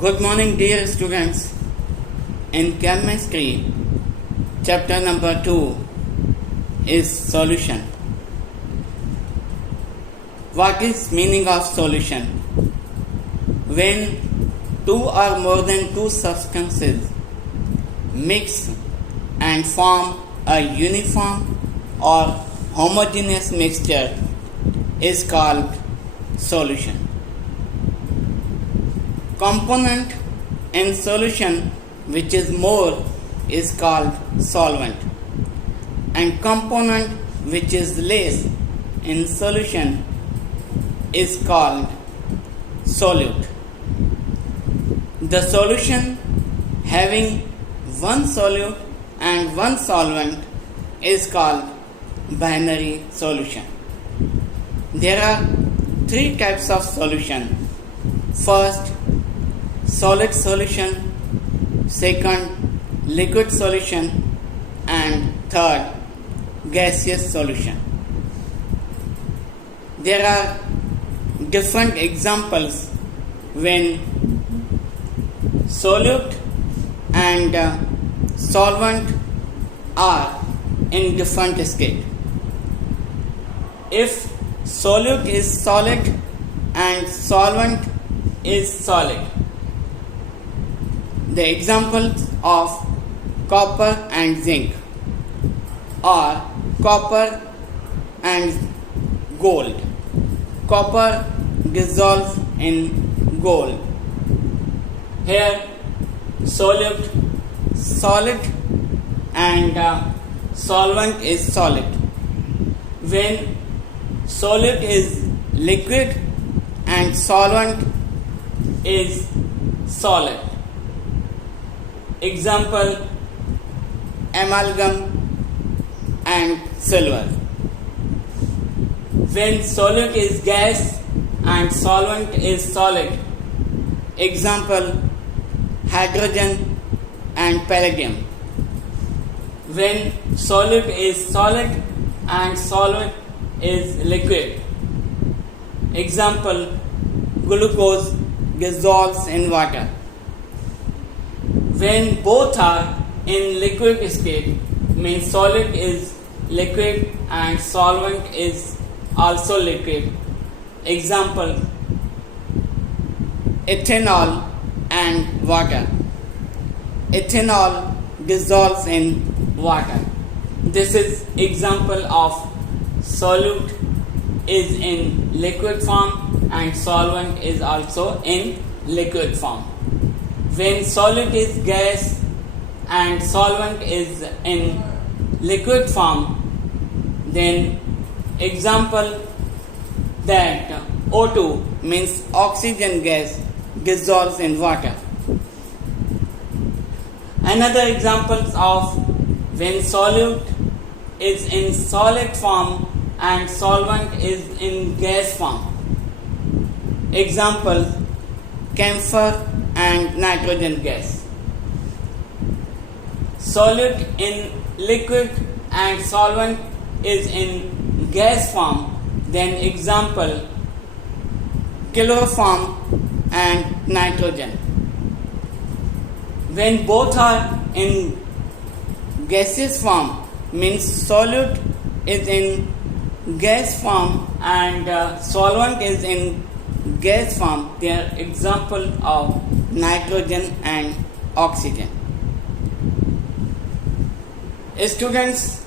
Good morning, dear students. In chemistry, chapter number 2 is solution. What is meaning of solution? When two or more than two substances mix and form a uniform or homogeneous mixture is called solution. Component in solution which is more is called solvent, and component which is less in solution is called solute. The solution having one solute and one solvent is called binary solution. There are three types of solution. First, solid solution, second, liquid solution, and third, gaseous solution. There are different examples when solute and solvent are in different state. If solute is solid and solvent is solid, the examples of copper and zinc are copper and gold. Copper dissolves in gold. Here solute solid and solvent is solid. When solute is liquid and solvent is solid. Example, amalgam and silver. When solute is gas and solvent is solid. Example, hydrogen and palladium. When solute is solid and solvent is liquid. Example, glucose dissolves in water. When both are in liquid state, means solid is liquid and solvent is also liquid. Example, ethanol and water. Ethanol dissolves in water. This is example of solute is in liquid form and solvent is also in liquid form. When solute is gas and solvent is in liquid form, then example that O2 means oxygen gas dissolves in water. Another examples of when solute is in solid form and solvent is in gas form. Example, camphor and nitrogen gas. Solute in liquid and solvent is in gas form, then example, chloroform and nitrogen. When both are in gaseous form, means solute is in gas form and solvent is in gas form, they are example of nitrogen and oxygen. Students,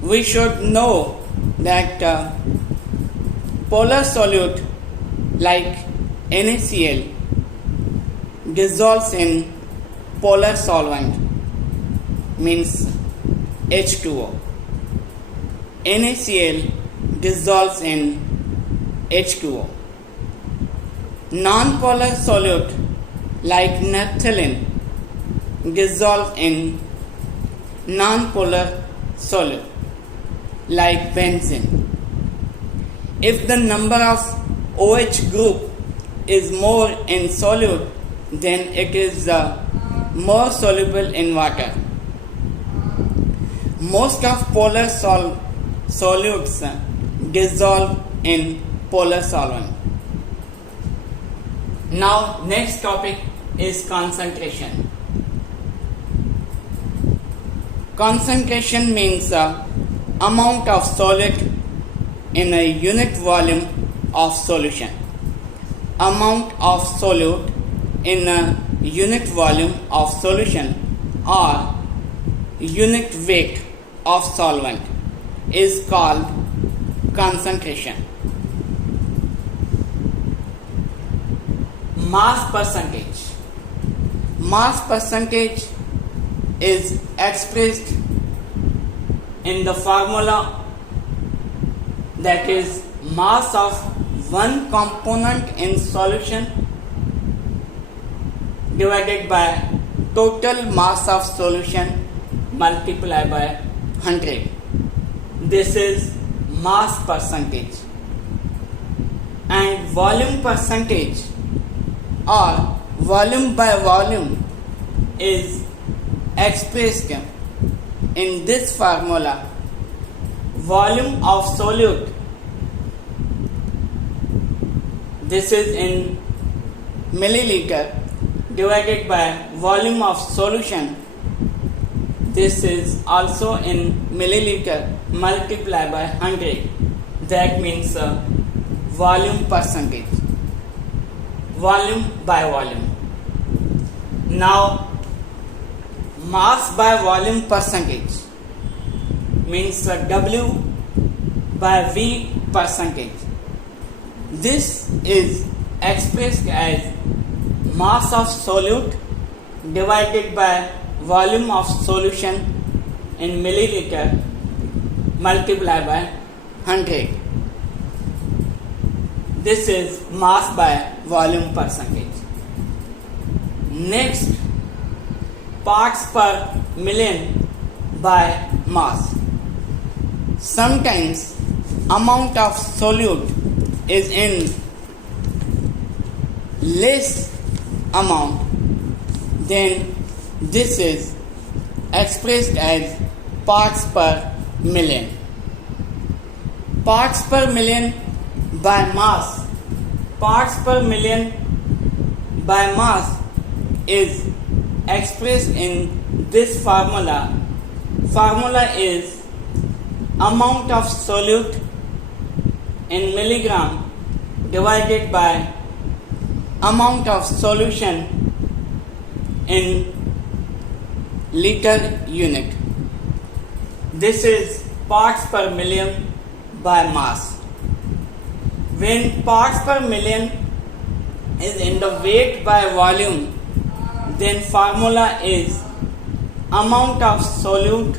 we should know that polar solute like NaCl dissolves in polar solvent, means H2O. NaCl dissolves in H2O. Non-polar solute like naphthalene dissolve in non-polar solute like benzene. If the number of OH group is more in solute, then it is more soluble in water. Most of polar solutes dissolve in polar solvent. Now next topic is concentration. Concentration means the amount of solid in a unit volume of solution. Amount of solute in a unit volume of solution or unit weight of solvent is called concentration. Mass percentage. Mass percentage is expressed in the formula, that is mass of one component in solution divided by total mass of solution multiplied by 100. This is mass percentage. And volume percentage or volume by volume is expressed in this formula: volume of solute, this is in milliliter, divided by volume of solution, this is also in milliliter, multiplied by 100. That means volume percentage, volume by volume. Now mass by volume percentage means W by V percentage. This is expressed as mass of solute divided by volume of solution in milliliter multiplied by 100. This is mass by volume percentage. Next, parts per million by mass. Sometimes amount of solute is in less amount, then this is expressed as parts per million. Parts per million by mass. Parts per million by mass is expressed in this formula. Formula is amount of solute in milligram divided by amount of solution in liter unit. This is parts per million by mass. When parts per million is in the weight by volume, then formula is amount of solute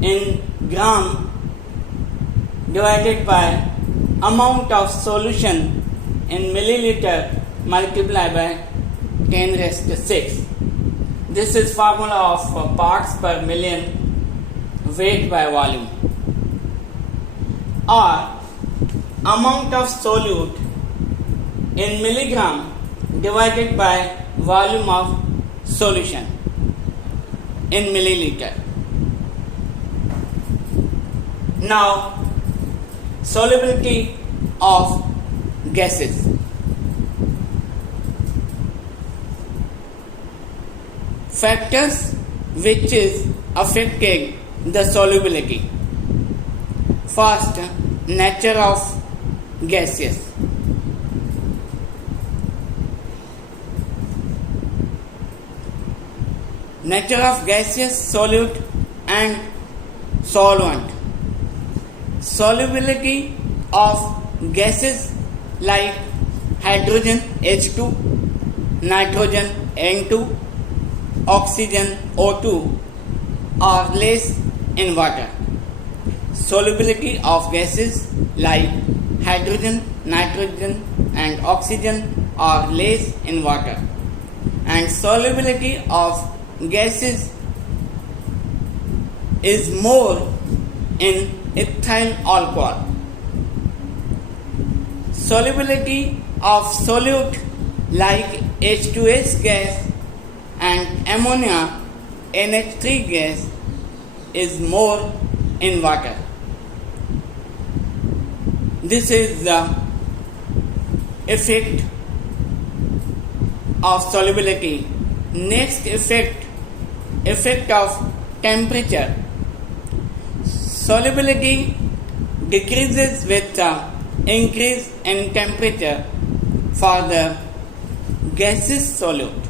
in gram divided by amount of solution in milliliter multiplied by 10 raised to 6. This is formula of parts per million weight by volume. Or amount of solute in milligram divided by volume of solution in milliliter. Now, solubility of gases. Factors which is affecting the solubility. First, nature of gases. Nature of gaseous, solute and solvent. Solubility of gases like hydrogen H2, nitrogen N2, oxygen O2 are less in water. Solubility of gases like hydrogen, nitrogen and oxygen are less in water. And solubility of gases is more in ethyl alcohol. Solubility of solute like H2S gas and ammonia NH3 gas is more in water. This is the effect of solubility. Next effect of temperature. Solubility decreases with increase in temperature for the gaseous solute.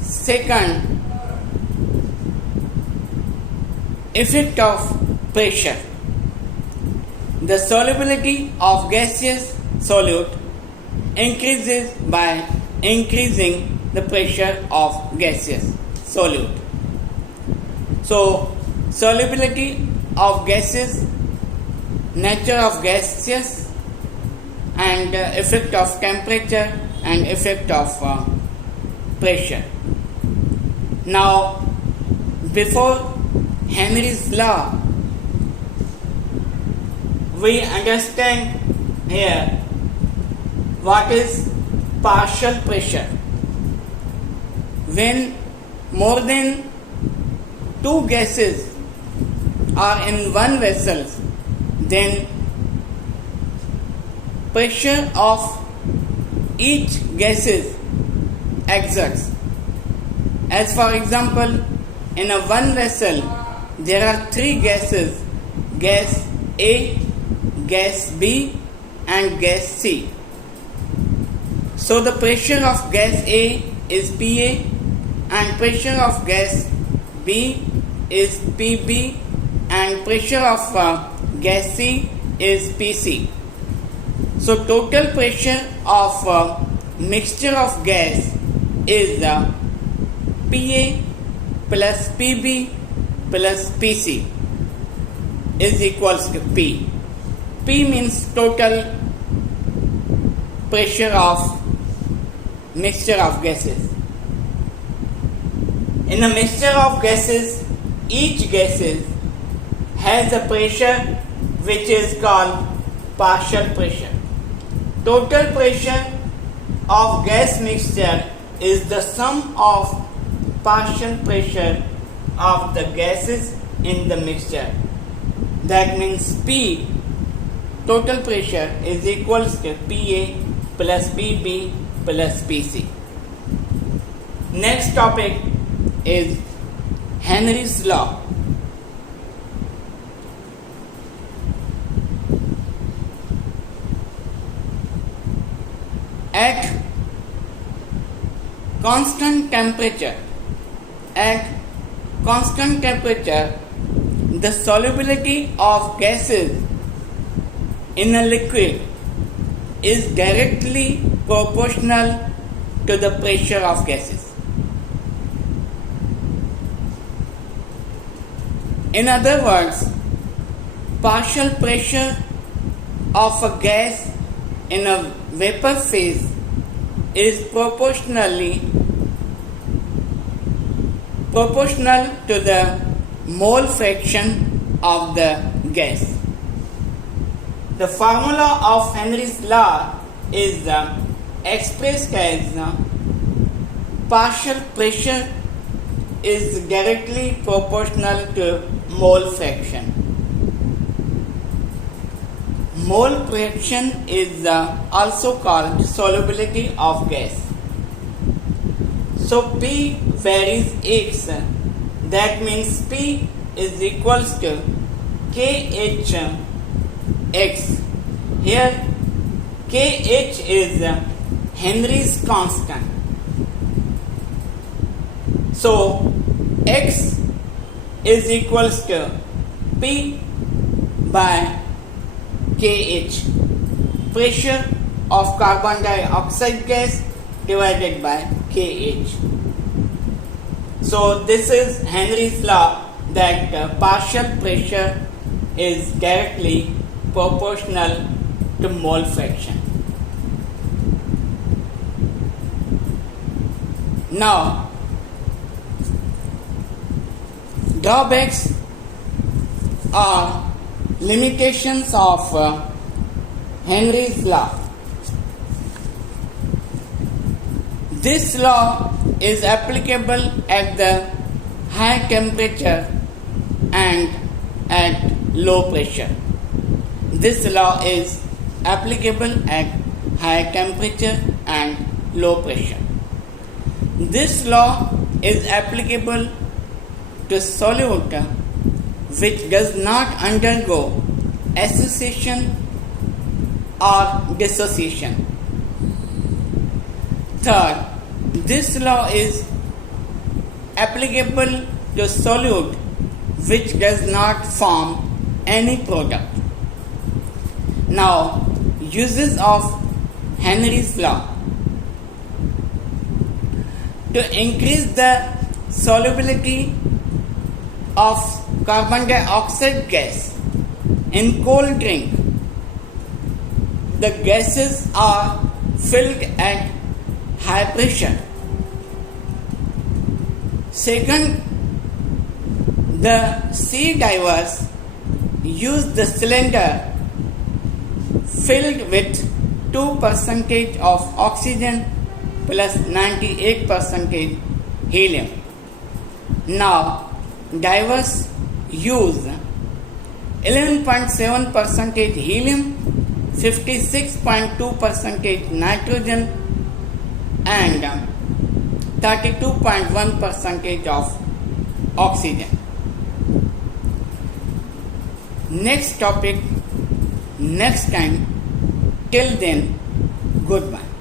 Second, effect of pressure. The solubility of gaseous solute increases by increasing the pressure of gaseous solute. So, solubility of gases, nature of gaseous, and effect of temperature and effect of pressure. Now, before Henry's law, we understand here what is partial pressure. When more than two gases are in one vessel, then pressure of each gases exerts. As for example, in a one vessel there are three gases: gas A, gas B, and gas C. So the pressure of gas A is PA and pressure of gas B is PB and pressure of gas C is PC. So total pressure of mixture of gas is PA plus PB plus PC is equals to P. P means total pressure of mixture of gases. In a mixture of gases, each gases has a pressure which is called partial pressure. Total pressure of gas mixture is the sum of partial pressure of the gases in the mixture. That means P, total pressure, is equals to PA plus PB plus PC. Next topic is Henry's law. At constant temperature, the solubility of gases in a liquid is directly proportional to the pressure of gases. In other words, partial pressure of a gas in a vapor phase is proportional to the mole fraction of the gas. The formula of Henry's law is expressed as partial pressure is directly proportional to mole fraction. Mole fraction is also called solubility of gas. So P varies X. That means P is equals to KH X. Here KH is Henry's constant. So X is equals to P by KH, pressure of carbon dioxide gas divided by KH. So this is Henry's law that partial pressure is directly proportional to mole fraction. Now, drawbacks are limitations of Henry's law. This law is applicable at the high temperature and at low pressure. This law is applicable at high temperature and low pressure. This law is applicable to solute which does not undergo association or dissociation. Third, this law is applicable to solute which does not form any product. Now, uses of Henry's law. To increase the solubility of carbon dioxide gas in cold drink, the gases are filled at high pressure. Second, the sea divers use the cylinder filled with 2% of oxygen plus 98% helium. Now, divers use 11.7% helium, 56.2% nitrogen, and 32.1% of oxygen. Next topic, next time. Till then, goodbye.